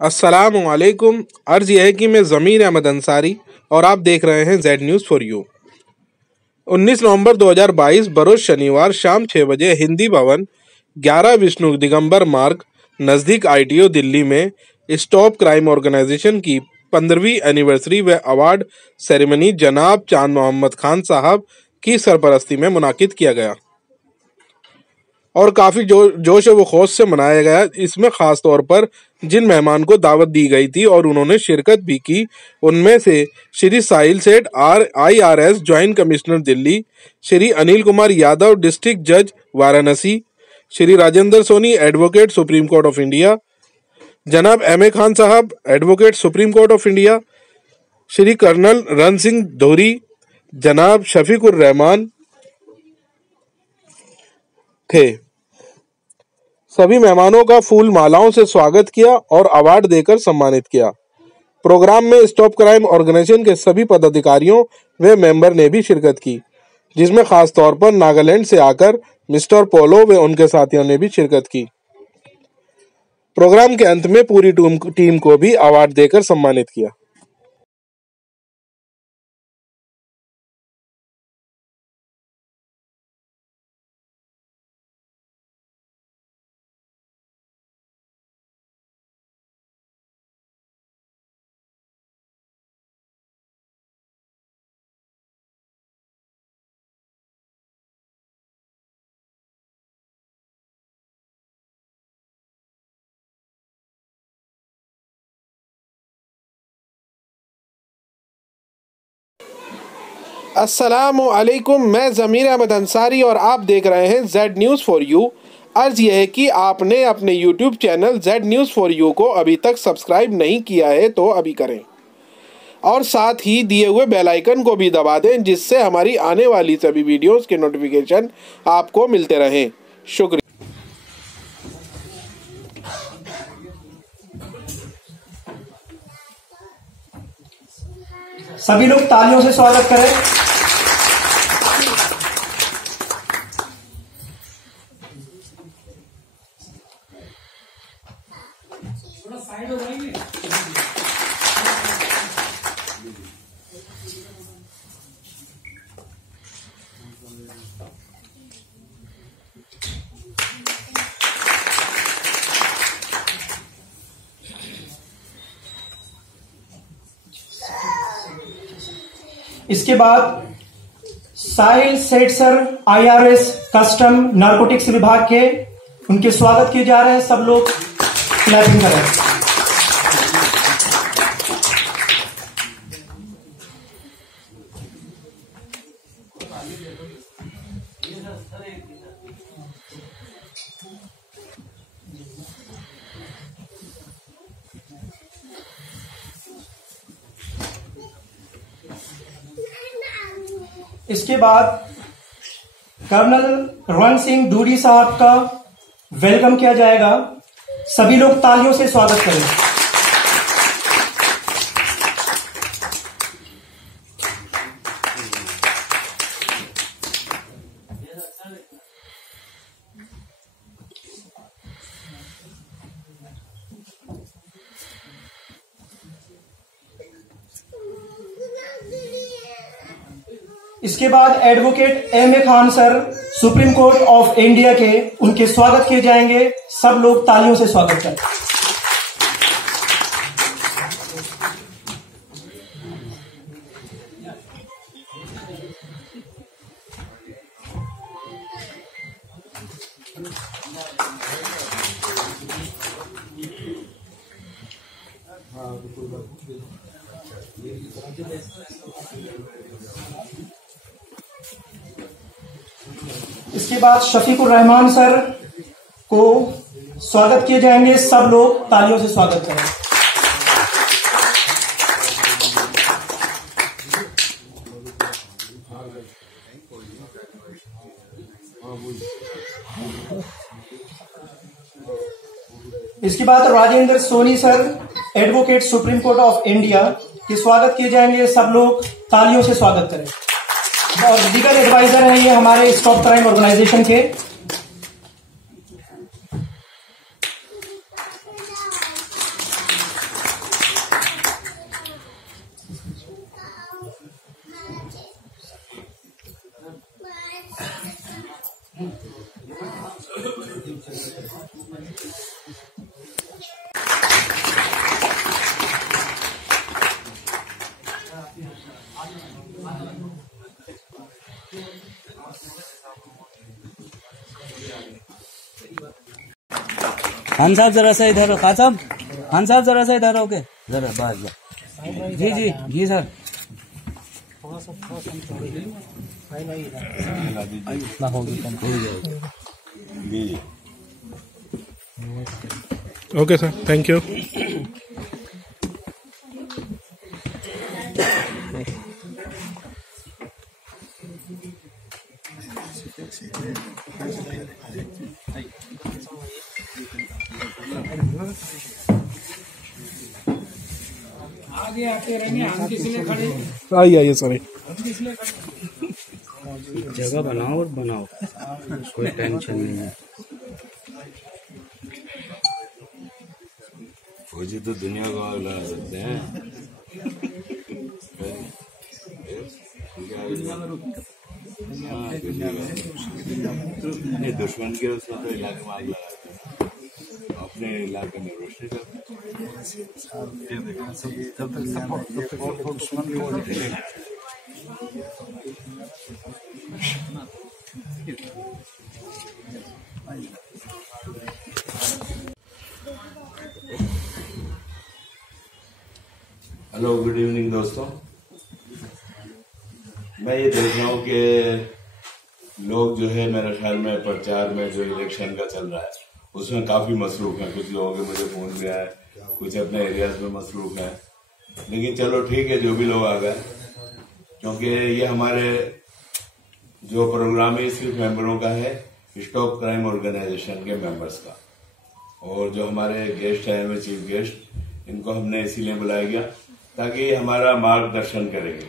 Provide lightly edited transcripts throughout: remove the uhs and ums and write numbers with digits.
अस्सलामुअलैकुम। अर्ज यह है कि मैं ज़मीर अहमद अंसारी और आप देख रहे हैं जेड न्यूज़ फॉर यू। 19 नवंबर 2022 बरोज शनिवार शाम 6 बजे हिंदी भवन 11 विष्णु दिगंबर मार्ग नज़दीक ITO दिल्ली में स्टॉप क्राइम ऑर्गेनाइजेशन की 15वीं एनिवर्सरी व अवार्ड सेरेमनी जनाब चांद मोहम्मद खान साहब की सरपरस्ती में मुनाकिद किया गया और काफ़ी जोश व खौश से मनाया गया। इसमें ख़ास तौर पर जिन मेहमान को दावत दी गई थी और उन्होंने शिरकत भी की, उनमें से Shri Sahil Seth IRS joint commissioner Delhi, Shri Anil Kumar Yadav district जज Varanasi, Shri Rajendra Soni advocate supreme court of India, Janab MA Khan Sahab advocate supreme court of India, Shri colonel Ran Singh Dhori, Janab Shafiqur Rahman थे। सभी मेहमानों का फूल मालाओं से स्वागत किया और अवार्ड देकर सम्मानित किया। प्रोग्राम में स्टॉप क्राइम ऑर्गेनाइजेशन के सभी पदाधिकारियों व मेंबर ने भी शिरकत की, जिसमें खास तौर पर नागालैंड से आकर मिस्टर पोलो व उनके साथियों ने भी शिरकत की। प्रोग्राम के अंत में पूरी टीम को भी अवार्ड देकर सम्मानित किया। अस्सलामुअलैकुम, मैं ज़मीर अहमद अंसारी और आप देख रहे हैं जेड न्यूज़ फॉर यू। अर्ज यह है कि आपने अपने YouTube channel Z news for you को अभी तक सब्सक्राइब नहीं किया है तो अभी करें और साथ ही दिए हुए बेल आइकन को भी दबा दें, जिससे हमारी आने वाली सभी वीडियोस के नोटिफिकेशन आपको मिलते रहें। शुक्रिया। सभी लोग तालियों से स्वागत करें। थोड़ा साइड हो जाएंगे। इसके बाद साहिल सेठ सर IRS कस्टम नारकोटिक्स विभाग के उनके स्वागत किए जा रहे हैं। सब लोग क्लैपिंग करें। इसके बाद कर्नल रन सिंह धोरी साहब का वेलकम किया जाएगा। सभी लोग तालियों से स्वागत करें। इसके बाद advocate MA Khan sir supreme court of India के उनके स्वागत किए जाएंगे। सब लोग तालियों से स्वागत करें। इसके बाद शफीकुर रहमान सर को स्वागत किए जाएंगे। सब लोग तालियों से स्वागत करें। इसके बाद Rajendra Soni sir advocate supreme court of India के स्वागत किए जाएंगे। सब लोग तालियों से स्वागत करें। और लीगल एडवाइजर हैं ये हमारे स्टॉप क्राइम ऑर्गेनाइजेशन के। खान साहब जरा सा इधर, खान साहब जरा सा इधर होके जरा, बस जी sir. Okay sir, thank you. आगे आते रहेंगे, हम किस लिए खड़े? आइए सॉरी। जगह बनाओ और बनाओ, कोई टेंशन नहीं है। फौजी तो दुनिया को आग लगा सकते हैं। नहीं, दुश्मन के उसमें तो इलाके में आग लगाते हैं, अपने इलाके में रोशनी करते हैं। हेलो, गुड इवनिंग दोस्तों। मैं ये देख रहा हूँ कि लोग जो है, मेरे ख्याल में प्रचार में जो इलेक्शन का चल रहा है उसमें काफी मसरूफ हैं। कुछ लोगों के मुझे फोन भी आए, कुछ अपने एरियाज में मसरूफ हैं। लेकिन चलो ठीक है, जो भी लोग आ गए, क्योंकि ये हमारे जो प्रोग्राम है सिर्फ मेंबरों का है, स्टॉप क्राइम ऑर्गेनाइजेशन के मेंबर्स का। और जो हमारे गेस्ट है, हमें चीफ गेस्ट, इनको हमने इसीलिए बुलाया गया ताकि हमारा मार्गदर्शन करेंगे,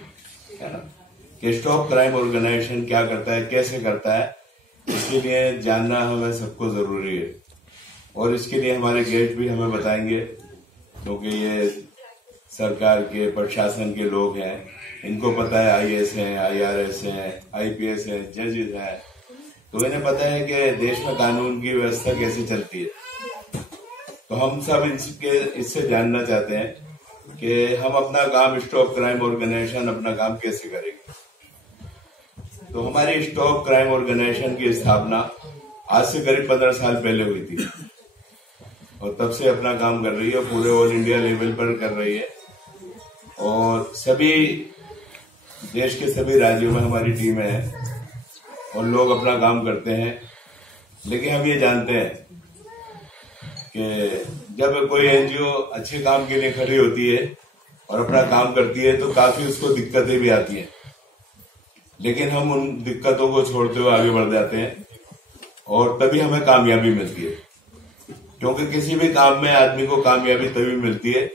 है ना, कि स्टॉप क्राइम ऑर्गेनाइजेशन क्या करता है, कैसे करता है, इसके लिए जानना हमें सबको जरूरी है। और इसके लिए हमारे गेस्ट भी हमें बताएंगे, क्योंकि ये सरकार के प्रशासन के लोग हैं, इनको पता है, IAS हैं, IRS हैं, IPS हैं, जजेस हैं, तो इन्हें पता है कि देश में कानून की व्यवस्था कैसे चलती है। तो हम सब इससे जानना चाहते हैं कि हम अपना काम, स्टॉप क्राइम ऑर्गेनाइजेशन अपना काम कैसे करेंगे। तो हमारी स्टॉप क्राइम ऑर्गेनाइजेशन की स्थापना आज से करीब 15 साल पहले हुई थी और तब से अपना काम कर रही है, पूरे ऑल इंडिया लेवल पर कर रही है। और सभी देश के सभी राज्यों में हमारी टीम है और लोग अपना काम करते हैं। लेकिन हम ये जानते हैं कि जब कोई NGO अच्छे काम के लिए खड़ी होती है और अपना काम करती है तो काफी उसको दिक्कतें भी आती हैं, लेकिन हम उन दिक्कतों को छोड़ते हुए आगे बढ़ जाते हैं और तभी हमें कामयाबी मिलती है। क्योंकि किसी भी काम में आदमी को कामयाबी तभी मिलती है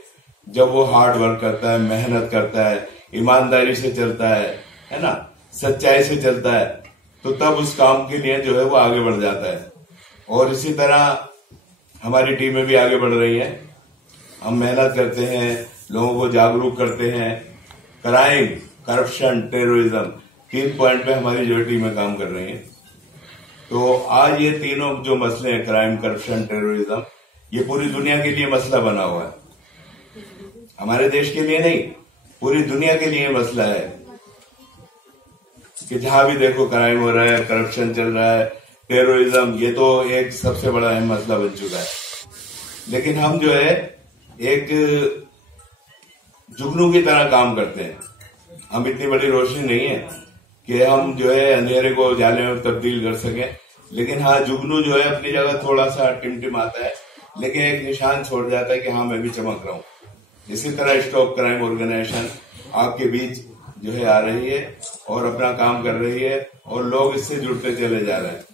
जब वो हार्ड वर्क करता है, मेहनत करता है, ईमानदारी से चलता है ना, सच्चाई से चलता है, तो तब उस काम के लिए जो है वो आगे बढ़ जाता है। और इसी तरह हमारी टीमें भी आगे बढ़ रही हैं। हम मेहनत करते हैं, लोगों को जागरूक करते हैं। क्राइम, करप्शन, टेररिज्म, 3 पॉइंट पे हमारी जो टीमें काम कर रही हैं। तो आज ये तीनों जो मसले हैं, क्राइम, करप्शन, टेररिज्म, ये पूरी दुनिया के लिए मसला बना हुआ है। हमारे देश के लिए नहीं, पूरी दुनिया के लिए मसला है कि जहां भी देखो क्राइम हो रहा है, करप्शन चल रहा है, टेररिज्म, ये तो एक सबसे बड़ा अहम मसला बन चुका है। लेकिन हम जो है एक जुगनू की तरह काम करते हैं। हम इतनी बड़ी रोशनी नहीं है कि हम जो है अंधेरे को उजाले में तब्दील कर सकें, लेकिन हाँ, जुगनू जो है अपनी जगह थोड़ा सा टिमटिमाता है, लेकिन एक निशान छोड़ जाता है कि हाँ, मैं भी चमक रहा हूँ। इसी तरह स्टॉप क्राइम ऑर्गेनाइजेशन आपके बीच जो है आ रही है और अपना काम कर रही है और लोग इससे जुड़ते चले जा रहे हैं।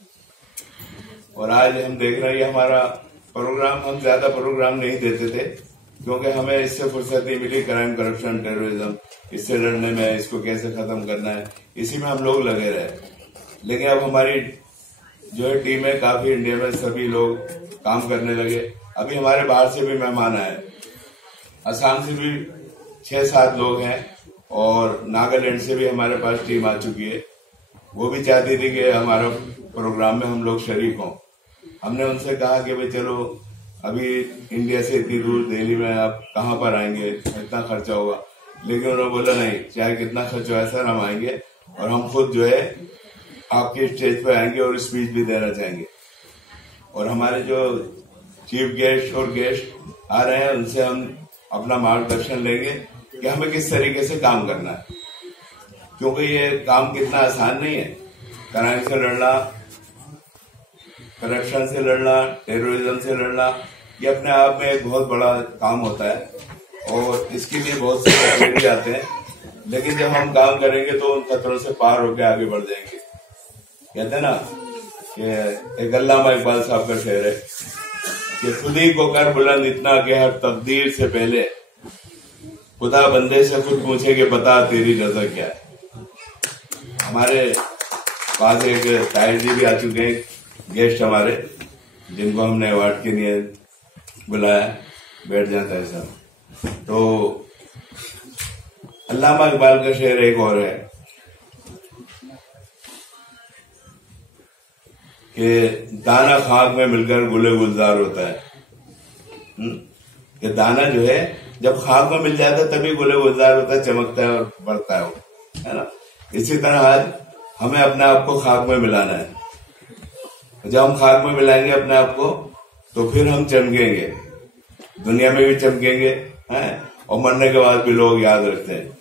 और आज हम देख रहे हैं हमारा प्रोग्राम, हम ज्यादा प्रोग्राम नहीं देते थे क्योंकि हमें इससे फुर्सत नहीं मिली। क्राइम, करप्शन, टेररिज्म, इससे लड़ने में, इसको कैसे खत्म करना है, इसी में हम लोग लगे रहे। लेकिन अब हमारी जो है टीम है, काफी इंडिया में सभी लोग काम करने लगे। अभी हमारे बाहर से भी मेहमान आए, असम से भी 6-7 लोग हैं और नागालैंड से भी हमारे पास टीम आ चुकी है। वो भी चाहती थी कि हमारा प्रोग्राम में हम लोग शरीक हों। हमने उनसे कहा कि भाई चलो, अभी इंडिया से इतनी दूर दिल्ली में आप कहाँ पर आएंगे, इतना खर्चा होगा। लेकिन उन्होंने बोला नहीं, चाहे कितना खर्च हो सर, हम आएंगे और हम खुद जो है आपके स्टेज पर आएंगे और स्पीच भी देना चाहेंगे। और हमारे जो चीफ गेस्ट और गेस्ट आ रहे हैं, उनसे हम अपना मार्गदर्शन लेंगे कि हमें किस तरीके से काम करना है, क्योंकि ये काम कितना आसान नहीं है। क्राइम से लड़ना, करप्शन से लड़ना, टेररिज्म से लड़ना, ये अपने आप में एक बहुत बड़ा काम होता है और इसके लिए बहुत से खतरे आते हैं, लेकिन जब हम काम करेंगे तो उन खतरों से पार होकर आगे बढ़ जाएंगे। कहते हैं ना कि एक अल्लामा इकबाल साहब का शेर है कि खुद ही को कर बुलंद इतना कि हर तकदीर से पहले खुदा बंदे से खुद पूछे कि बता तेरी रजा क्या है। हमारे पास एक ताहिर जी भी आ चुके हैं, गेस्ट हमारे, जिनको हमने अवार्ड के लिए बुलाया, बैठ जाता है सब। तो अल्लामा इकबाल का शेर एक और है कि दाना खाक में मिलकर गुले गुलजार होता है। कि दाना जो है जब खाक में मिल जाता है तभी गुले गुलजार होता है, चमकता है और बढ़ता है ना। इसी तरह आज हमें अपने आप को खाक में मिलाना है। जब हम खाक में मिलाएंगे अपने आप को तो फिर हम चमकेंगे, दुनिया में भी चमकेंगे हैं, और मरने के बाद भी लोग याद रखते हैं।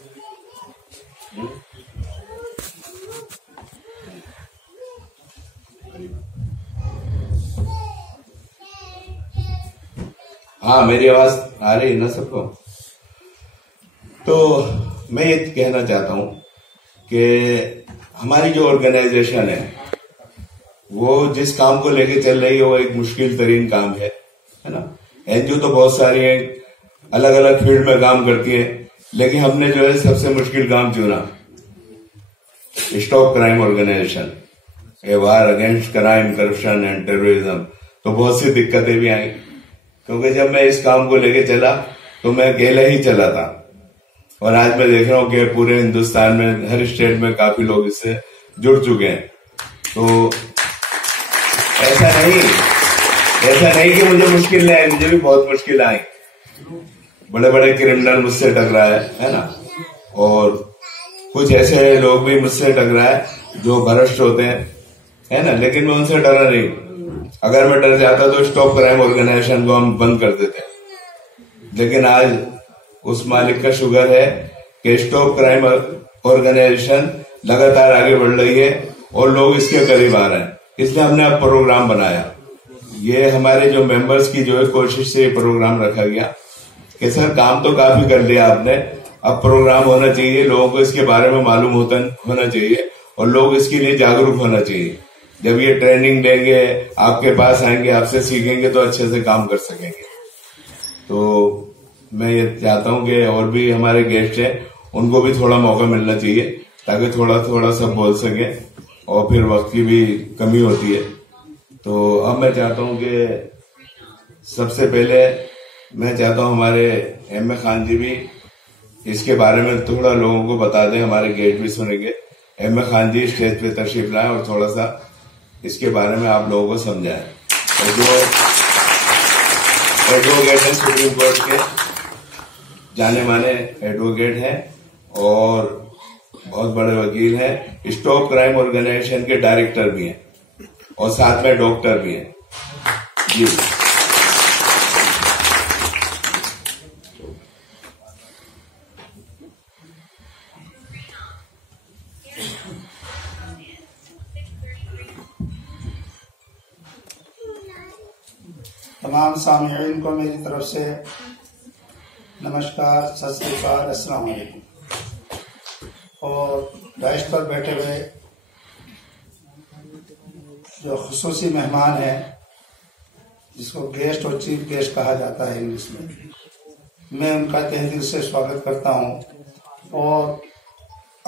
हाँ, मेरी आवाज आ रही है ना सबको? तो मैं ये कहना चाहता हूं कि हमारी जो ऑर्गेनाइजेशन है वो जिस काम को लेके चल रही है वो एक मुश्किल तरीन काम है ना। एनजीओ तो बहुत सारी हैं, अलग अलग फील्ड में काम करती है, लेकिन हमने जो है सबसे मुश्किल काम चुना, stop crime organisation, a war against crime, corruption and terrorism. तो बहुत सी दिक्कतें भी आई, क्योंकि जब मैं इस काम को लेके चला तो मैं अकेला ही चला था, और आज मैं देख रहा हूं कि पूरे हिंदुस्तान में हर स्टेट में काफी लोग इससे जुड़ चुके हैं। तो ऐसा नहीं कि मुझे मुश्किल नहीं आई, मुझे भी बहुत मुश्किल आई। बड़े बड़े क्रिमिनल मुझसे टकराए है ना, और कुछ ऐसे लोग भी मुझसे टकराए जो भ्रष्ट होते हैं है ना, लेकिन मैं उनसे डरा नहीं। अगर मैं डर जाता तो स्टॉप क्राइम ऑर्गेनाइजेशन को हम बंद कर देते, लेकिन आज उस मालिक का शुगर है कि स्टॉप क्राइम ऑर्गेनाइजेशन लगातार आगे बढ़ रही है और लोग इसके करीब आ रहे हैं। इसलिए हमने अब प्रोग्राम बनाया। ये हमारे जो मेंबर्स की जो है कोशिश से ये प्रोग्राम रखा गया कि सर काम तो काफी कर लिया आपने, अब प्रोग्राम होना चाहिए, लोगों को इसके बारे में मालूम होना चाहिए और लोग इसके लिए जागरूक होना चाहिए। जब ये ट्रेनिंग लेंगे, आपके पास आएंगे, आपसे सीखेंगे तो अच्छे से काम कर सकेंगे। तो मैं ये चाहता हूं कि और भी हमारे गेस्ट हैं उनको भी थोड़ा मौका मिलना चाहिए, ताकि थोड़ा थोड़ा सब बोल सके, और फिर वक्त की भी कमी होती है। तो अब मैं चाहता हूं कि सबसे पहले मैं चाहता हूं हमारे एम.ए. खान जी भी इसके बारे में थोड़ा लोगों को बता दें, हमारे गेस्ट भी सुनेंगे। एम.ए. खान जी स्टेज पे तशरीफ लाएं और थोड़ा सा इसके बारे में आप लोगों को समझाएं। और जो एडवोकेट हैं, सुप्रीम कोर्ट के जाने माने एडवोकेट हैं और बहुत बड़े वकील हैं, स्टॉप क्राइम ऑर्गेनाइजेशन के डायरेक्टर भी हैं और साथ में डॉक्टर भी हैं जी। तमाम सामीईन को मेरी तरफ से नमस्कार, सत श्री अकाल, अस्सलाम वालेकुम। और डाइस पर बैठे हुए जो खुसूसी मेहमान हैं, जिसको गेस्ट और चीफ गेस्ट कहा जाता है इंग्लिश में, मैं उनका तहे दिल से स्वागत करता हूं। और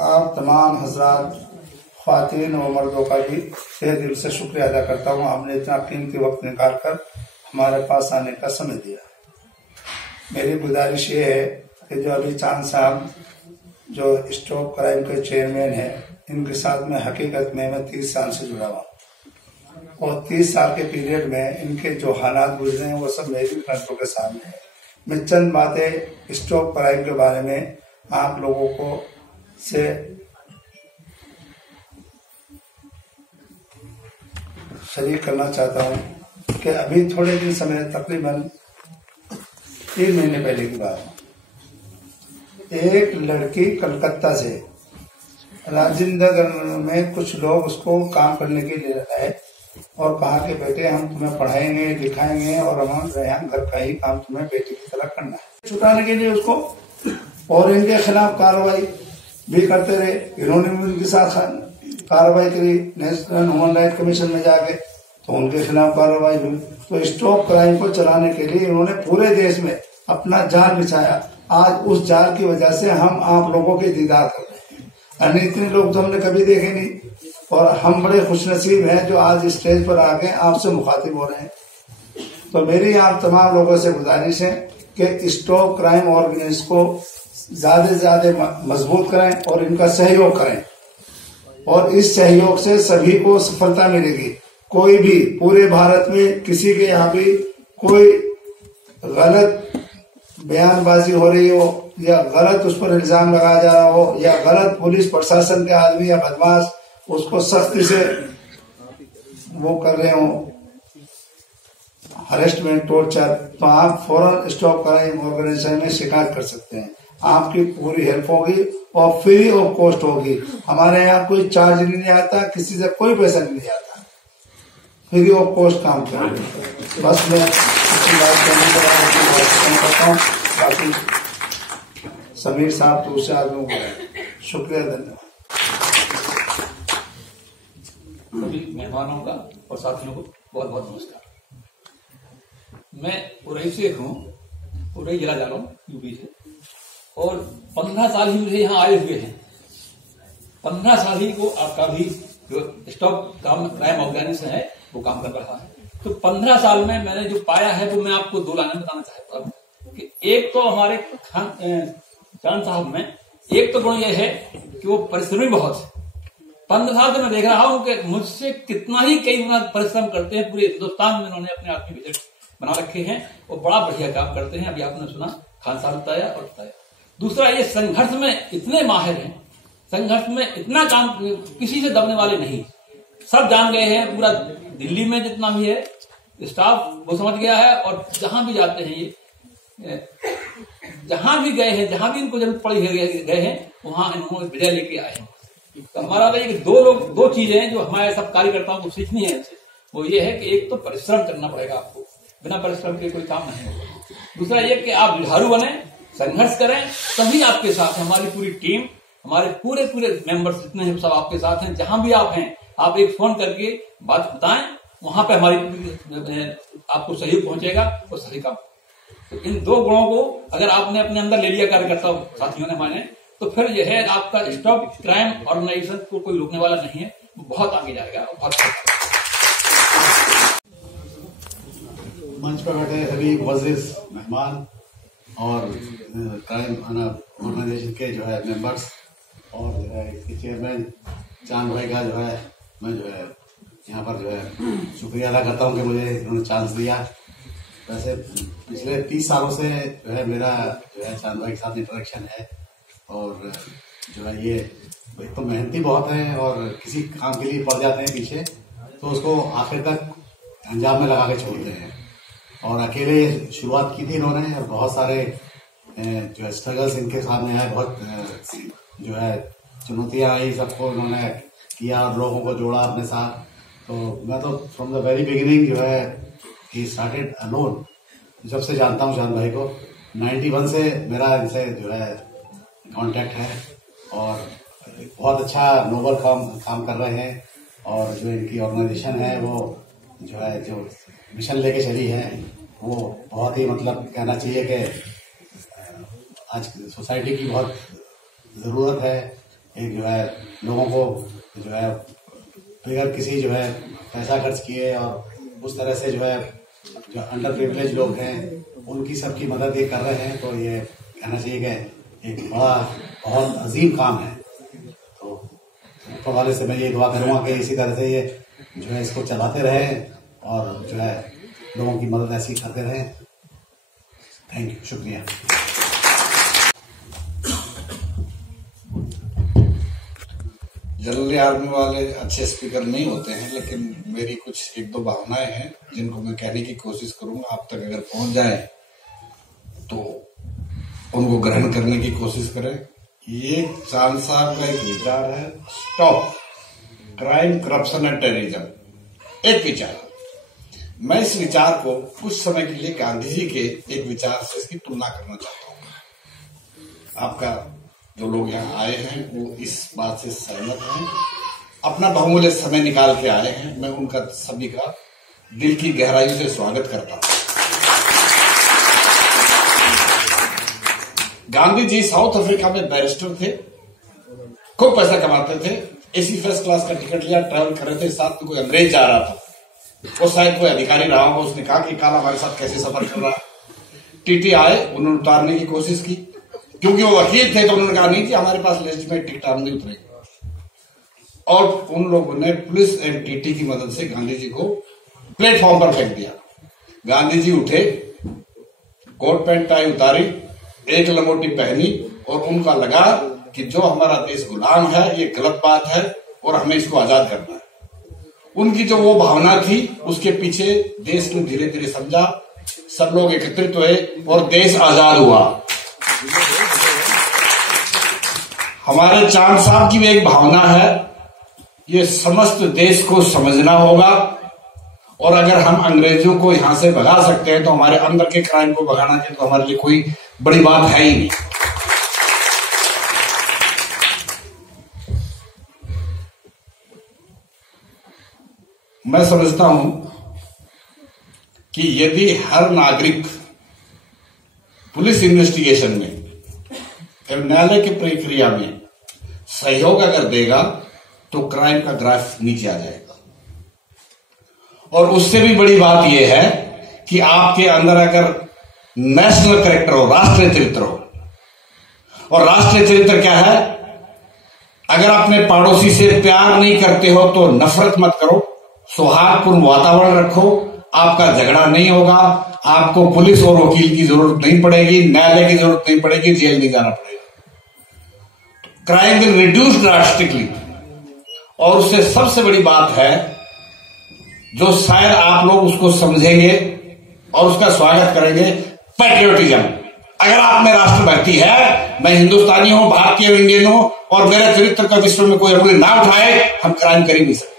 आप तमाम हजरात, ख्वातीन और मर्दों का भी तहे दिल से शुक्रिया अदा करता हूं, आपने इतना कीमती वक्त निकाल कर हमारे पास आने का समय दिया। मेरी गुजारिश ये है कि जो अली चांद साहब जो स्टॉप क्राइम के चेयरमैन हैं, इनके साथ में हकीकत में मैं 30 साल से जुड़ा हुआ, और 30 साल के पीरियड में इनके जो हालात गुजरे हैं वो सब मेरी नजरों के सामने है। मैं चंद बातें स्टॉप क्राइम के बारे में आप लोगों को से शरीक करना चाहता हूँ। कि अभी थोड़े दिन समय तकरीबन 3 महीने पहले की बात, एक लड़की कलकत्ता से राजेंद्र नगर में कुछ लोग उसको काम करने के लिए लाए और कहा कि बेटे हम तुम्हें पढ़ाएंगे लिखाएंगे और हम यहाँ घर का ही काम तुम्हें बेटे की तरह करना है। छुटाने के लिए उसको और इनके खिलाफ कार्रवाई भी करते रहे। इन्होंने भी उनके साथ कार्रवाई करी नेशनल ह्यूमन राइट कमीशन में जाके, तो उनके खिलाफ कार्रवाई हुई। तो स्टॉप क्राइम को चलाने के लिए इन्होंने पूरे देश में अपना जाल बिछाया। आज उस जाल की वजह से हम आप लोगों के दीदार कर रहे हैं, अन्य इतने लोग तो हमने कभी देखे नहीं। और हम बड़े खुशनसीब हैं जो आज स्टेज पर आके आपसे मुखातिब हो रहे हैं। तो मेरी आप तमाम लोगों से गुजारिश है कि स्टॉप क्राइम ऑर्गेनाइजेशन को ज्यादा से ज्यादा मजबूत करें और इनका सहयोग करें, और इस सहयोग से सभी को सफलता मिलेगी। कोई भी पूरे भारत में किसी के यहाँ भी कोई गलत बयानबाजी हो रही हो या गलत उस पर इल्जाम लगाया जा रहा हो या गलत पुलिस प्रशासन के आदमी या बदमाश उसको सख्ती से वो कर रहे हो, हरेसमेंट, टॉर्चर, तो आप फौरन स्टॉप क्राइम ऑर्गेनाइजेशन में शिकायत कर सकते हैं। आपकी पूरी हेल्प होगी और फ्री ऑफ कॉस्ट होगी। हमारे यहाँ कोई चार्ज नहीं आता, किसी से कोई पैसा नहीं आता, फ्री ऑफ कॉस्ट काम करेंगे। बस मैं अच्छी बात करने के बाद करता हूँ। बाकी समीर साहब तो उससे आदमियों को शुक्रिया, धन्यवाद। सभी मेहमानों का और साथियों को बहुत बहुत नमस्कार। मैं उरई से हूँ, उरई जिला जालौन यूपी से, और 15 साल ही मुझे यहाँ आए हुए हैं। 15 साल ही को आपका भी जो स्टॉप क्राइम ऑर्गेनाइजेशन है वो काम कर रहा है। तो 15 साल में मैंने जो पाया है वो मैं आपको 2 लाइन बताना चाहता हूँ कि एक तो हमारे चांद साहब में एक तो गुण ये है कि वो परिश्रमी बहुत है। 15 साल से मैं देख रहा हूँ कि मुझसे कितना ही कई गुना परिश्रम करते हैं। पूरे हिंदुस्तान में उन्होंने अपने आप की विजिट बना रखे हैं और बड़ा बढ़िया काम करते हैं। अभी आपने सुना, खान साहब बताया और बताया। दूसरा, ये संघर्ष में इतने माहिर हैं, संघर्ष में इतना काम, किसी से दबने वाले नहीं, सब जान गए हैं। पूरा दिल्ली में जितना भी है स्टाफ वो समझ गया है, और जहां भी जाते हैं ये, जहां भी गए हैं, जहां भी इनको जरूरत पड़ी गए हैं, वहां इन्होंने विजय लेके आए हैं। तो हमारा तो ये 2 चीजें हैं जो हमारे सब कार्यकर्ताओं को सीखनी है इनसे। वो ये है कि एक तो परिश्रम करना पड़ेगा आपको, बिना परिश्रम के कोई काम नहीं होगा। दूसरा ये कि आप जुझारू बने, संघर्ष करें, सभी आपके साथ है। हमारी पूरी टीम, हमारे पूरे मेंबर्स जितने हैं सब आपके साथ हैं। जहां भी आप हैं, आप एक फोन करके बात बताएं, वहां पे हमारी आपको सहयोग पहुंचेगा और सही काम। तो इन 2 गुणों को अगर आपने अपने अंदर ले लिया कार्यकर्ता साथियों ने हमारे, तो फिर यह है आपका स्टॉप क्राइम ऑर्गेनाइजेशन को कोई रोकने वाला नहीं है, वो बहुत आगे जाएगा। बहुत मंच पर बैठे सभी मुअज़्ज़िज़ मेहमान और क्राइम ऑर्गेनाइजेशन के जो है मेंबर्स और जो है इसके चेयरमैन चांद भाई का जो है मैं जो है यहाँ पर जो है शुक्रिया अदा करता हूँ कि मुझे इन्होंने चांस दिया। वैसे पिछले 30 सालों से जो है मेरा जो है चांद भाई के साथ इंटरेक्शन है, और जो है ये एक तो मेहनती बहुत है और किसी काम के लिए पड़ जाते हैं पीछे तो उसको आखिर तक अंजाम में लगा के छोड़ते हैं। और अकेले शुरुआत की थी इन्होंने, और बहुत सारे जो है स्ट्रगल्स इनके सामने आए, बहुत जो है चुनौतियां आई, सबको इन्होंने किया और लोगों को जोड़ा अपने साथ। तो मैं तो फ्रॉम द वेरी बिगिनिंग जो है ही स्टार्टेड अलोन, जब से जानता हूँ चांद भाई को 91 से मेरा इनसे जो है कांटेक्ट है, और बहुत अच्छा नोबल काम कर रहे हैं। और जो इनकी ऑर्गेनाइजेशन है वो जो है जो मिशन लेके चली है वो बहुत ही मतलब कहना चाहिए कि आज सोसाइटी की बहुत ज़रूरत है। एक जो है लोगों को जो है बगैर किसी जो है पैसा खर्च किए और उस तरह से जो है जो अंडर प्रिविलेज लोग हैं उनकी सबकी मदद ये कर रहे हैं, तो ये कहना चाहिए कि एक बड़ा बहुत अजीम काम है। तो ऊपर वाले से मैं ये दुआ करूँगा कि इसी तरह से ये जो है इसको चलाते रहें और जो है लोगों की मदद ऐसी करते रहें। थैंक यू, शुक्रिया। जनरली आर्मी वाले अच्छे स्पीकर नहीं होते हैं, लेकिन मेरी कुछ एक दो भावनाएं हैं जिनको मैं कहने की कोशिश करूंगा। आप तक अगर पहुंच जाए तो उनको ग्रहण करने की कोशिश करें। ये चांद साहब का एक विचार है, stop crime, corruption and terrorism. एक विचार, मैं इस विचार को कुछ समय के लिए गांधी जी के एक विचार से इसकी तुलना करना चाहता हूँ। आपका जो लोग यहाँ आए हैं वो इस बात से सहमत हैं, अपना बहुमूल्य समय निकाल के आए हैं। मैं उनका सभी का दिल की गहराई से स्वागत करता हूँ। गांधी जी साउथ अफ्रीका में बैरिस्टर थे, खूब पैसा कमाते थे, एसी फर्स्ट क्लास का टिकट लिया, ट्रैवल कर रहे थे, साथ में कोई अंग्रेज जा रहा था, वो शायद कोई अधिकारी रहा होगा, उसने कहा कि काला हमारे साथ कैसे सफर कर रहा है। टीटी आए, उन्होंने उतारने की कोशिश की, क्योंकि वो वकील थे तो उन्होंने कहा नहीं कि हमारे पास लेजिटिमेट टिकट हम नहीं उतरेंगे। और उन लोगों ने पुलिस एंड टीटी की मदद से गांधी जी को प्लेटफॉर्म पर फेंक दिया। गांधी जी उठे, कोट पैंट टाई उतारी, एक लंगोटी पहनी और उनका लगा कि जो हमारा देश गुलाम है ये गलत बात है और हमें इसको आजाद करना है। उनकी जो वो भावना थी उसके पीछे देश ने धीरे धीरे समझा, सब लोग एकत्रित हुए और देश आजाद हुआ। हमारे चांद साहब की भी एक भावना है, ये समस्त देश को समझना होगा और अगर हम अंग्रेजों को यहां से भगा सकते हैं तो हमारे अंदर के क्राइम को भगाना चाहिए, तो हमारे लिए कोई बड़ी बात है ही नहीं। मैं समझता हूं कि यदि हर नागरिक पुलिस इन्वेस्टिगेशन में एवं न्यायालय की प्रक्रिया में सहयोग अगर देगा तो क्राइम का ग्राफ नीचे आ जाएगा। और उससे भी बड़ी बात यह है कि आपके अंदर अगर नेशनल कैरेक्टर हो, राष्ट्रीय चरित्र हो, और राष्ट्रीय चरित्र क्या है, अगर अपने पड़ोसी से प्यार नहीं करते हो तो नफरत मत करो, सौहार्दपूर्ण वातावरण रखो, आपका झगड़ा नहीं होगा, आपको पुलिस और वकील की जरूरत नहीं पड़ेगी, न्यायालय की जरूरत नहीं पड़ेगी, जेल नहीं जाना पड़ेगा। Crime will reduce drastically. और उससे सबसे बड़ी बात है जो शायद आप लोग उसको समझेंगे और उसका स्वागत करेंगे, पैट्रियोटिज्म। अगर आप में राष्ट्रभक्ति है, मैं हिंदुस्तानी हूं, भारतीय इंडियन हूं और मेरे चरित्र का विश्व में कोई अंगुली ना उठाए, हम क्राइम कर ही नहीं सकते।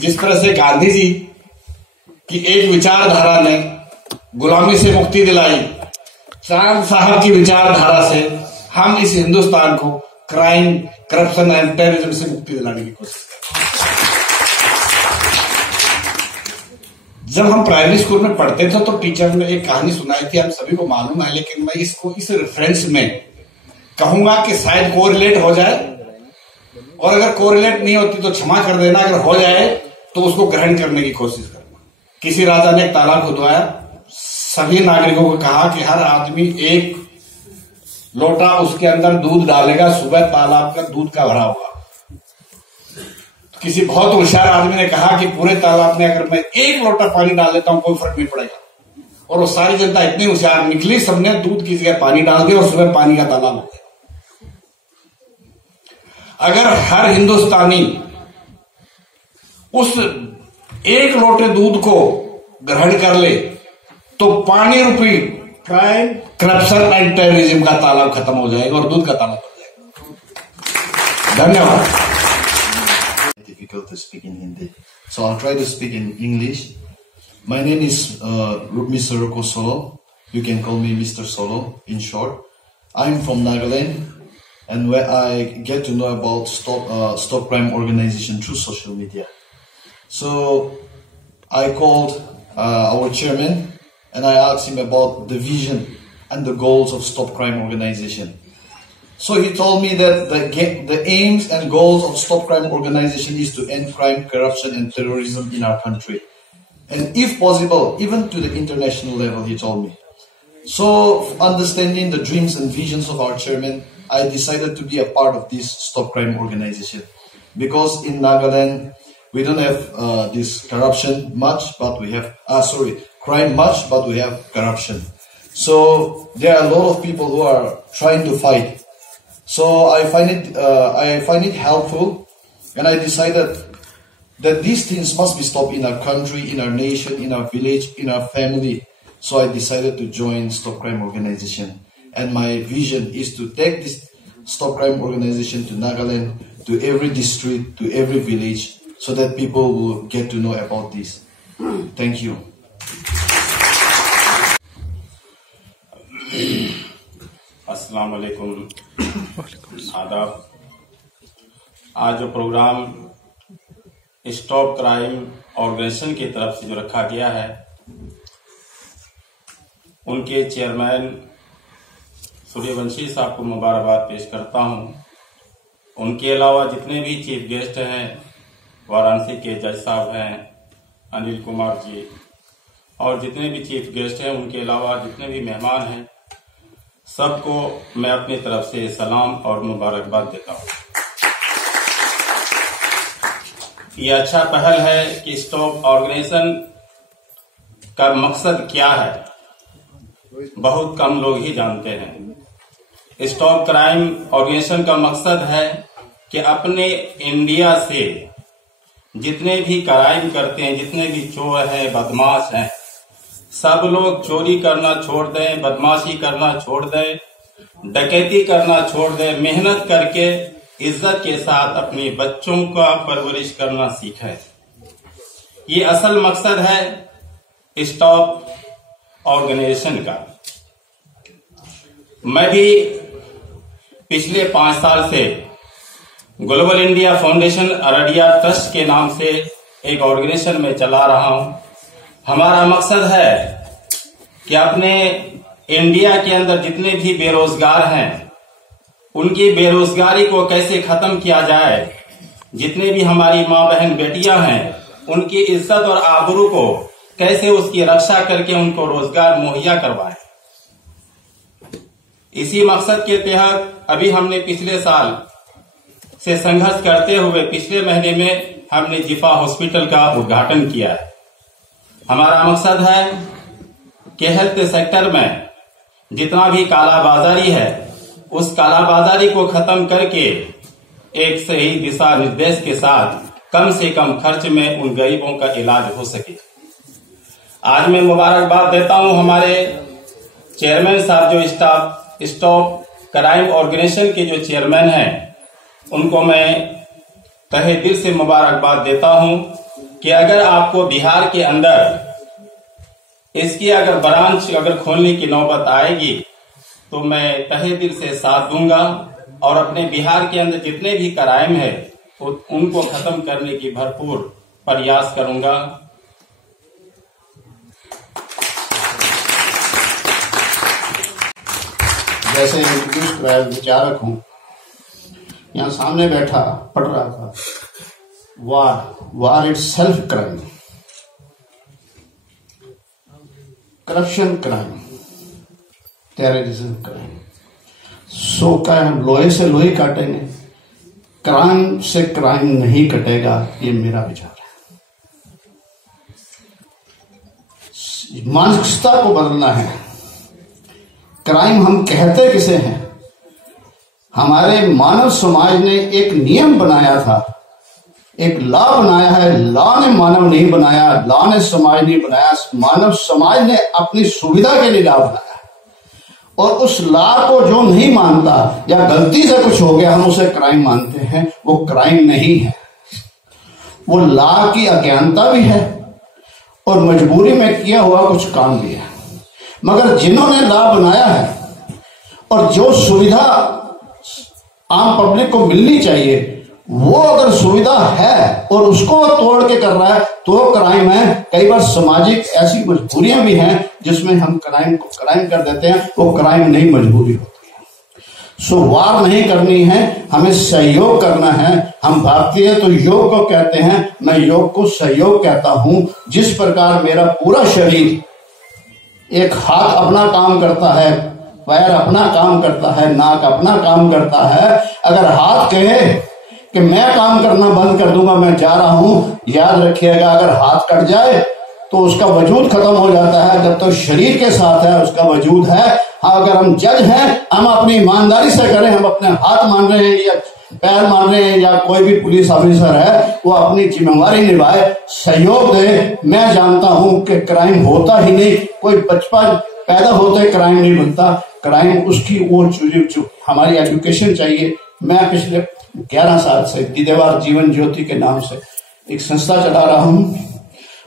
जिस तरह से गांधी जी की एक विचारधारा ने गुलामी से मुक्ति दिलाई, चांद साहब की विचारधारा से हम इस हिंदुस्तान को क्राइम, करप्शन एंड टेररिज्म से मुक्ति दिलाने की कोशिश करते हैं। जब हम प्राइमरी स्कूल में पढ़ते थे तो टीचर ने एक कहानी सुनाई थी, हम सभी को मालूम है, लेकिन मैं इसको इस रेफरेंस में कहूंगा कि शायद कोरिलेट हो जाए, और अगर कोरिलेट नहीं होती तो क्षमा कर देना, अगर हो जाए तो उसको ग्रहण करने की कोशिश करना। किसी राजा ने एक तालाब खुदवाया, सभी नागरिकों को कहा कि हर आदमी एक लोटा उसके अंदर दूध डालेगा, सुबह तालाब का दूध का भरा होगा। तो किसी बहुत होशियार आदमी ने कहा कि पूरे तालाब में अगर मैं एक लोटा पानी डाल देता हूं कोई फर्क नहीं पड़ेगा। और वो सारी जनता इतनी होशियार निकली, सबने दूध की जगह पानी डाल दिया और सुबह पानी का तालाब हो गया। अगर हर हिंदुस्तानी उस एक लोटे दूध को ग्रहण कर ले तो पानी रूपी क्राइम, करप्शन एंड टेररिज्म का तालाब खत्म हो जाएगा और दूध का तालाब हो जाएगा। धन्यवाद। Difficult to speak in Hindi, so I'll try to speak in English. My name is Mr. Roko Solo. You can call me Mr. Solo in short. I'm from Nagaland, and where I get to know about Stop Crime organization through social media. So I called our chairman and I asked him about the vision and the goals of Stop Crime organization. So he told me that the aims and goals of Stop Crime organization is to end crime, corruption and terrorism in our country. And if possible, even to the international level, he told me. So understanding the dreams and visions of our chairman, I decided to be a part of this Stop Crime organization. Because in Nagaland, we don't have this corruption much, but we have, crime much, but we have corruption. So there are a lot of people who are trying to fight So I find it helpful, and I decided that these things must be stopped in our country, in our nation, in our village, in our family. So I decided to join Stop Crime Organization. And my vision is to take this Stop Crime Organization to Nagaland, to every district, to every village, so that people will get to know about this. Thank you. अस्सलाम वालेकुम, आदाब। आज जो programme stop crime organisation की तरफ से जो रखा गया है, उनके चेयरमैन सूर्यवंशी साहब को मुबारकबाद पेश करता हूं। उनके अलावा जितने भी चीफ गेस्ट हैं, वाराणसी के जज साहब हैं, अनिल कुमार जी, और जितने भी चीफ गेस्ट हैं, उनके अलावा जितने भी मेहमान हैं, सबको मैं अपनी तरफ से सलाम और मुबारकबाद देता हूं। ये अच्छा पहल है कि स्टॉप ऑर्गेनाइजेशन का मकसद क्या है, बहुत कम लोग ही जानते हैं। स्टॉप क्राइम ऑर्गेनाइजेशन का मकसद है कि अपने इंडिया से जितने भी क्राइम करते हैं, जितने भी चोर हैं, बदमाश हैं, सब लोग चोरी करना छोड़ दें, बदमाशी करना छोड़ दें, डकैती करना छोड़ दें, मेहनत करके इज्जत के साथ अपने बच्चों का परवरिश करना सीखें। ये असल मकसद है स्टॉप ऑर्गेनाइजेशन का। मैं भी पिछले 5 साल से global India foundation Araria trust के नाम से एक ऑर्गेनाइजेशन में चला रहा हूं। हमारा मकसद है कि अपने इंडिया के अंदर जितने भी बेरोजगार हैं, उनकी बेरोजगारी को कैसे खत्म किया जाए, जितने भी हमारी माँ बहन बेटियां हैं, उनकी इज्जत और आबरू को कैसे उसकी रक्षा करके उनको रोजगार मुहैया करवाएं। इसी मकसद के तहत अभी हमने पिछले साल से संघर्ष करते हुए पिछले महीने में हमने जिफा हॉस्पिटल का उद्घाटन किया है। हमारा मकसद है कि हेल्थ सेक्टर में जितना भी कालाबाजारी है, उस कालाबाजारी को खत्म करके एक सही दिशा निर्देश के साथ कम से कम खर्च में उन गरीबों का इलाज हो सके। आज मैं मुबारकबाद देता हूं हमारे चेयरमैन साहब, जो स्टॉप क्राइम ऑर्गेनाइजेशन के जो चेयरमैन हैं, उनको मैं तहे दिल से मुबारकबाद देता हूं कि अगर आपको बिहार के अंदर इसकी अगर ब्रांच खोलने की नौबत आएगी, तो मैं तहे दिल से साथ दूंगा और अपने बिहार के अंदर जितने भी क्राइम है उनको खत्म करने की भरपूर प्रयास करूंगा। जैसे इंट्रोड्यूस कराया विचारक हूं, यहाँ सामने बैठा पढ़ रहा था, war itself crime, corruption crime, terrorism crime. So क्या हम लोहे से लोहे काटेंगे, क्राइम से क्राइम नहीं कटेगा, ये मेरा विचार है। मानसिकता को बदलना है। क्राइम हम कहते किसे हैं? हमारे मानव समाज ने एक नियम बनाया था, एक लॉ बनाया है। लॉ ने मानव नहीं बनाया, लॉ ने समाज नहीं बनाया, मानव समाज ने अपनी सुविधा के लिए लॉ बनाया। और उस लॉ को जो नहीं मानता या गलती से कुछ हो गया हम उसे क्राइम मानते हैं, वो क्राइम नहीं है, वो लॉ की अज्ञानता भी है और मजबूरी में किया हुआ कुछ काम भी है। मगर जिन्होंने लॉ बनाया है और जो सुविधा आम पब्लिक को मिलनी चाहिए, वो अगर सुविधा है और उसको तोड़ के कर रहा है तो क्राइम है। कई बार सामाजिक ऐसी मजबूरियां भी हैं जिसमें हम क्राइम को क्राइम कर देते हैं, वो क्राइम नहीं, मजबूरी होती है। सो वार नहीं करनी है, हमें सहयोग करना है। हम भारतीय तो योग को कहते हैं, मैं योग को सहयोग कहता हूं। जिस प्रकार मेरा पूरा शरीर, एक हाथ अपना काम करता है, पैर अपना काम करता है, नाक अपना काम करता है, अगर हाथ कहे कि मैं काम करना बंद कर दूंगा, मैं जा रहा हूं, याद रखिएगा अगर हाथ कट जाए तो उसका वजूद खत्म हो जाता है। जब तक तो शरीर के साथ है उसका वजूद है। हाँ, अगर हम जज हैं, हम अपनी ईमानदारी से करें, हम अपने हाथ मान रहे हैं या पैर मान रहे हैं, या कोई भी पुलिस ऑफिसर है वो अपनी जिम्मेवारी निभाए, सहयोग दे। मैं जानता हूं कि क्राइम होता ही नहीं, कोई बचपन पैदा होते क्राइम नहीं बनता, क्राइम उसकी वो जो हमारी एजुकेशन चाहिए। मैं पिछले 11 साल से दीदेवार जीवन ज्योति के नाम से एक संस्था चला रहा हूं,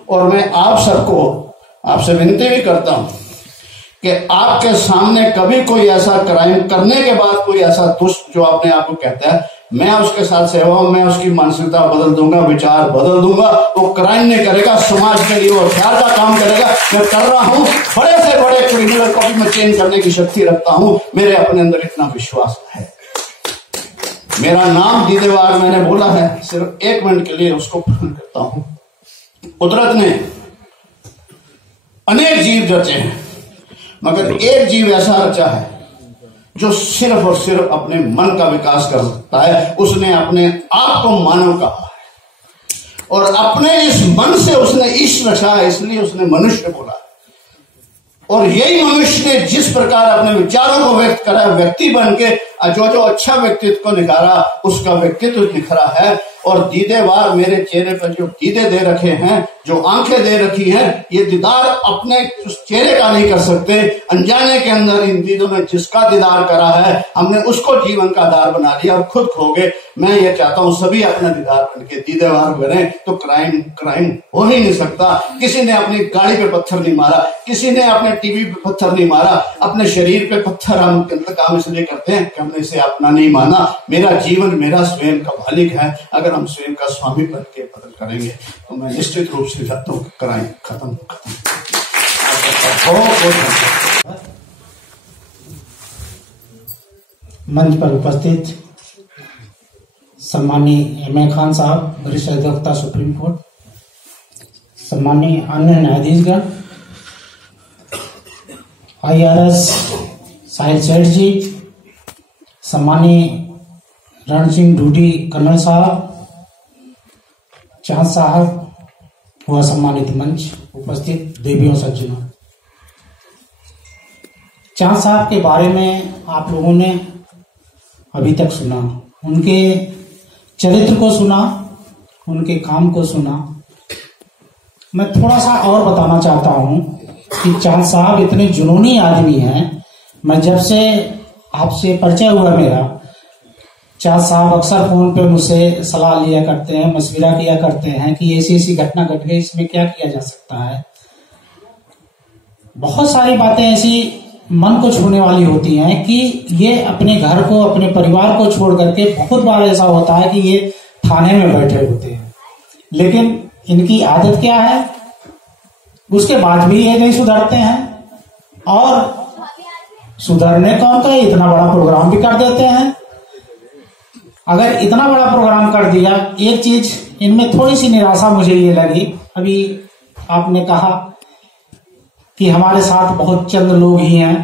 और मैं आप सबको आपसे विनती भी करता हूं कि आपके सामने कभी कोई ऐसा क्राइम करने के बाद कोई ऐसा दुष्ट जो अपने आप को कहता है मैं उसके साथ सेवा हूं, मैं उसकी मानसिकता बदल दूंगा, विचार बदल दूंगा, वो क्राइम नहीं करेगा, समाज के लिए वो ख्याल का काम करेगा। मैं कर रहा हूं, बड़े से बड़े क्रिमिनल को भी मैं चेंज करने की शक्ति रखता हूं, मेरे अपने अंदर इतना विश्वास है। मेरा नाम दीदेवार मैंने बोला है, सिर्फ 1 मिनट के लिए उसको पूर्ण करता हूं। कुदरत ने अनेक जीव रचे हैं, मगर एक जीव ऐसा रचा है जो सिर्फ और सिर्फ अपने मन का विकास कर सकता है। उसने अपने आप को मानव कहा है, और अपने इस मन से उसने ईश्वर रचा है, इसलिए उसने मनुष्य बोला। और यही मनुष्य ने जिस प्रकार अपने विचारों को व्यक्त करा, व्यक्ति बन के जो अच्छा व्यक्तित्व को निखारा, उसका व्यक्तित्व निखरा है। और दीदेवार मेरे चेहरे पर जो दीदे दे रखे हैं, जो आंखें दे रखी हैं, ये दीदार अपने उस चेहरे का नहीं कर सकते। अनजाने के अंदर इन दीदों ने जिसका दीदार करा है, हमने उसको जीवन का आधार बना लिया और खुद खो गए। मैं ये चाहता हूं सभी अपना दीदार बन के दीदेवार बने, तो क्राइम हो ही नहीं सकता। किसी ने अपनी गाड़ी पे पत्थर नहीं मारा, किसी ने अपने टीवी पे पत्थर नहीं मारा, अपने शरीर पे पत्थर हम काम इसलिए करते हैं कि हमने इसे अपना नहीं माना। मेरा जीवन मेरा स्वयं का मालिक है। अगर हम स्वयं का स्वामी बन के बदल करेंगे तो मैं निश्चित रूप से चाहता हूँ क्राइम खत्म। मंच पर उपस्थित सम्मानीय एम ए खान साहब, वरिष्ठ अधिवक्ता सुप्रीम कोर्ट, सम्मानीय अन्य न्यायाधीशगण, IRS साहिल सेठ जी, सम्मानीय रण सिंह ढूडी कर्नल साहब, चांद साहब व सम्मानित मंच उपस्थित देवियों सज्जनों। चांद साहब के बारे में आप लोगों ने अभी तक सुना, उनके चरित्र को सुना, उनके काम को सुना। मैं थोड़ा सा और बताना चाहता हूं कि चांद साहब इतने जुनूनी आदमी हैं। मैं जब से आपसे परिचय हुआ मेरा, चांद साहब अक्सर फोन पे मुझसे सलाह लिया करते हैं, मशविरा किया करते हैं कि ऐसी ऐसी घटना घट गई, इसमें क्या किया जा सकता है। बहुत सारी बातें ऐसी मन को छूने वाली होती हैं कि ये अपने घर को, अपने परिवार को छोड़ करके, बहुत बार ऐसा होता है कि ये थाने में बैठे होते हैं, लेकिन इनकी आदत क्या है, उसके बाद भी ये नहीं सुधरते हैं। और सुधरने कौन का, इतना बड़ा प्रोग्राम भी कर देते हैं। अगर इतना बड़ा प्रोग्राम कर दिया, एक चीज इनमें थोड़ी सी निराशा मुझे ये लगी, अभी आपने कहा कि हमारे साथ बहुत चंद लोग ही हैं,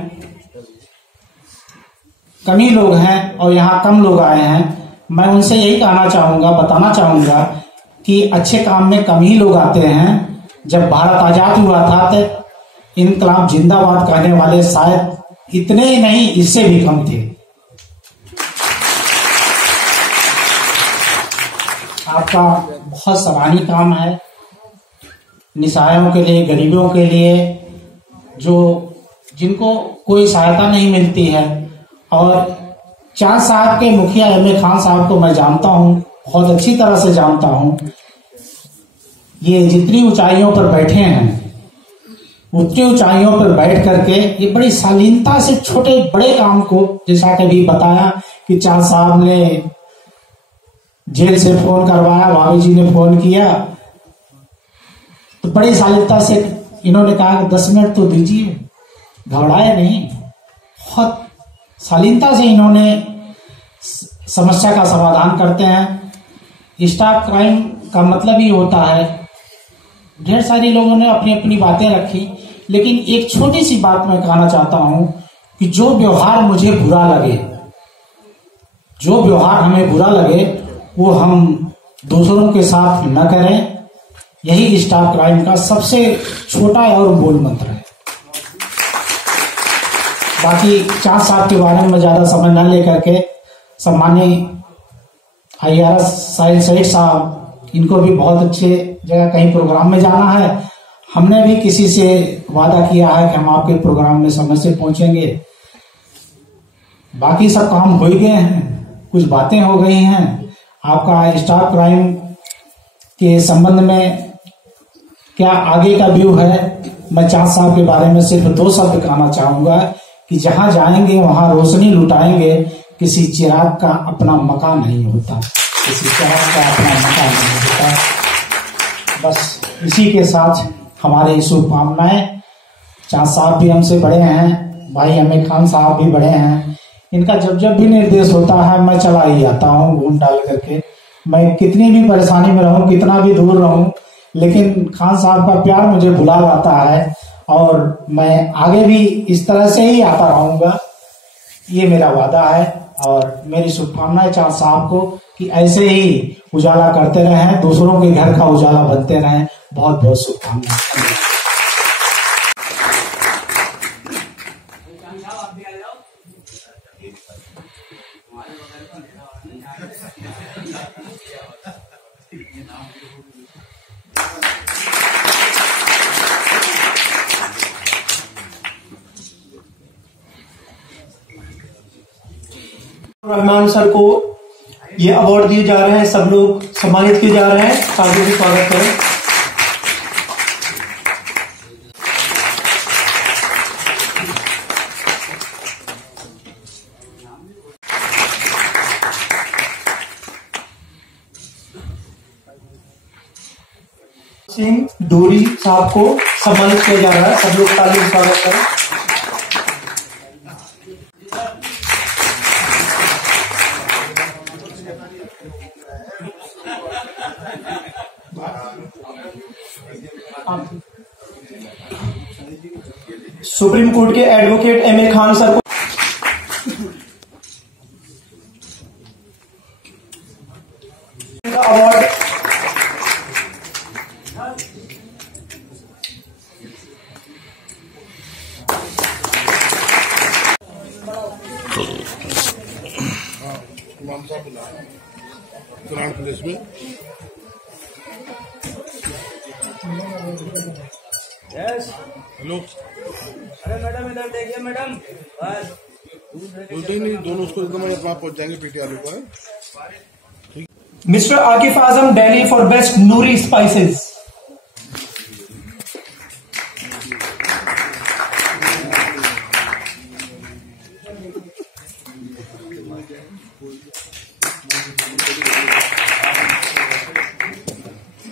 कम ही लोग हैं और यहाँ कम लोग आए हैं। मैं उनसे यही कहना चाहूंगा, बताना चाहूंगा कि अच्छे काम में कम ही लोग आते हैं। जब भारत आजाद हुआ था तो इनकलाब जिंदाबाद कहने वाले शायद इतने ही नहीं, इससे भी कम थे। आपका बहुत सराहनीय काम है, निसहायों के लिए, गरीबों के लिए, जो जिनको कोई सहायता नहीं मिलती है। और चांद साहब के मुखिया एम ए खान साहब को मैं जानता हूं, बहुत अच्छी तरह से जानता हूं। ये जितनी ऊंचाइयों पर बैठे हैं, उतनी ऊंचाइयों पर बैठ करके ये बड़ी शालीनता से छोटे बड़े काम को, जैसा कभी बताया कि चांद साहब ने जेल से फोन करवाया, भाभी जी ने फोन किया, तो बड़ी शालीनता से इन्होंने कहा कि 10 मिनट तो दीजिए, घबराए नहीं। बहुत शालीनता से इन्होंने समस्या का समाधान करते हैं। स्टॉप क्राइम का मतलब ही होता है, ढेर सारी लोगों ने अपनी अपनी बातें रखी, लेकिन एक छोटी सी बात मैं कहना चाहता हूं कि जो व्यवहार मुझे बुरा लगे, जो व्यवहार हमें बुरा लगे, वो हम दूसरों के साथ न करें। यही स्टॉप क्राइम का सबसे छोटा और मूल मंत्र है। बाकी चाँद साहब के बारे में ज्यादा समय न लेकर के सम्मानीय IRS साहिल सईद साहब, इनको भी बहुत अच्छे जगह कहीं प्रोग्राम में जाना है। हमने भी किसी से वादा किया है कि हम आपके प्रोग्राम में समय से पहुंचेंगे। बाकी सब काम हो ही गए हैं, कुछ बातें हो गई हैं। आपका स्टार क्राइम के संबंध में क्या आगे का व्यू है, मैं चाँद साहब के बारे में सिर्फ 2 शब्द कहना चाहूंगा कि जहां जाएंगे वहां रोशनी लुटाएंगे। किसी चिराग का अपना मकान नहीं होता, किसी चिराग का अपना मकान नहीं होता। बस इसी के साथ हमारी शुभकामनाएं। चाँद साहब भी हमसे बड़े हैं, भाई अमीर खान साहब भी बड़े हैं। इनका जब जब भी निर्देश होता है मैं चला ही जाता हूँ घूम डाल करके। मैं कितनी भी परेशानी में रहूं, कितना भी दूर रहूं, लेकिन खान साहब का प्यार मुझे बुला लाता है और मैं आगे भी इस तरह से ही आता रहूंगा, ये मेरा वादा है। और मेरी शुभकामनाएं चाँद साहब को कि ऐसे ही उजाला करते रहें, दूसरों के घर का उजाला बनते रहें। बहुत बहुत शुभकामनाएं। रहमान सर को ये अवार्ड दिए जा रहे हैं, सब लोग सम्मानित किए जा रहे हैं। सादर से स्वागत करें। सिंह डोरी साहब को सम्मानित किया जा रहा है, सब लोग ताली से स्वागत करें। सुप्रीम कोर्ट के एडवोकेट एमए खान सर को अवार्ड प्रदेश में हेलो, अरे मैडम इधर देखिए मैडम, बस नहीं दोनों उसको एकदम वहां पहुंच जाएंगे पीटीआर को है। Mister Akif Azam Delhi for best Noori spices.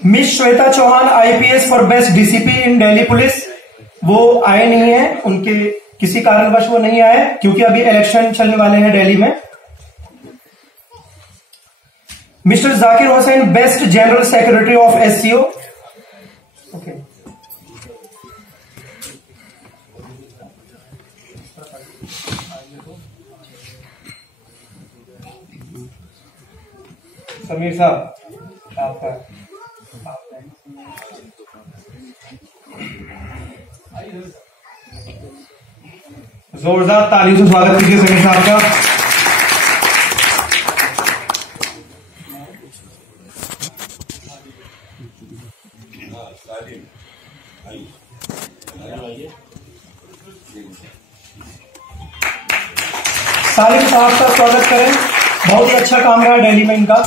Miss Shweta Chauhan IPS for best DCP in Delhi police. वो आए नहीं है, उनके किसी कारणवश वो नहीं आए क्योंकि अभी इलेक्शन चलने वाले हैं दिल्ली में। Mister Zakir Hussain best general secretary of SCO। Okay, Sameer साहब आपका जोरदार तालियों से स्वागत कीजिए समीर साहब का। सालिम साहब का स्वागत करें, बहुत ही अच्छा काम रहा दिल्ली में इनका।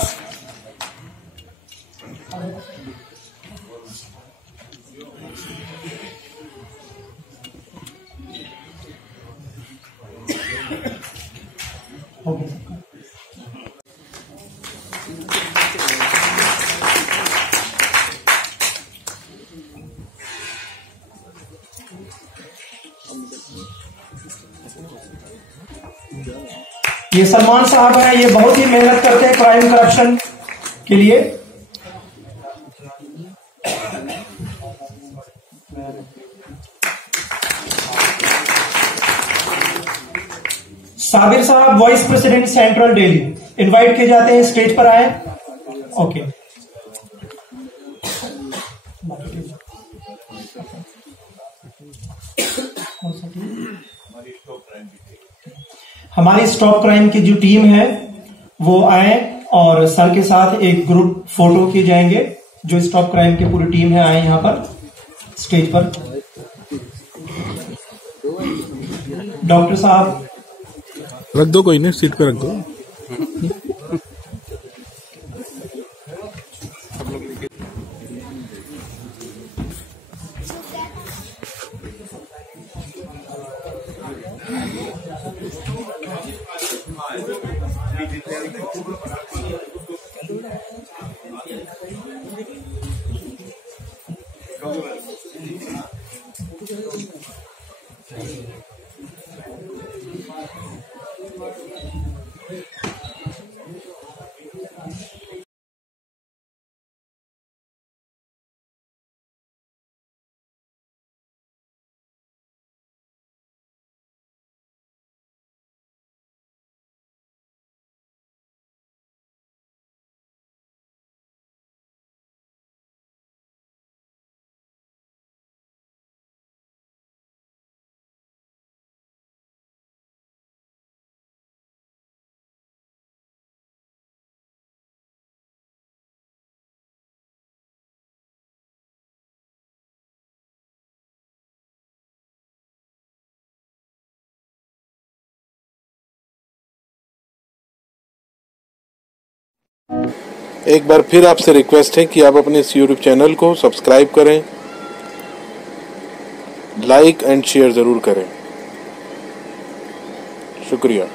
ये सलमान साहब हैं, ये बहुत ही मेहनत करते हैं क्राइम करप्शन के लिए। साबिर साहब vice president central Delhi, invite किए जाते हैं, स्टेज पर आए। ओके, हमारी स्टॉप क्राइम की जो टीम है वो आए और सर के साथ एक ग्रुप फोटो किए जाएंगे। जो स्टॉप क्राइम की पूरी टीम है आए यहाँ पर स्टेज पर। डॉक्टर साहब रख दो, कोई नहीं, सीट पे रख दो। एक बार फिर आपसे रिक्वेस्ट है कि आप अपने इस YouTube चैनल को सब्सक्राइब करें, लाइक एंड शेयर ज़रूर करें। शुक्रिया।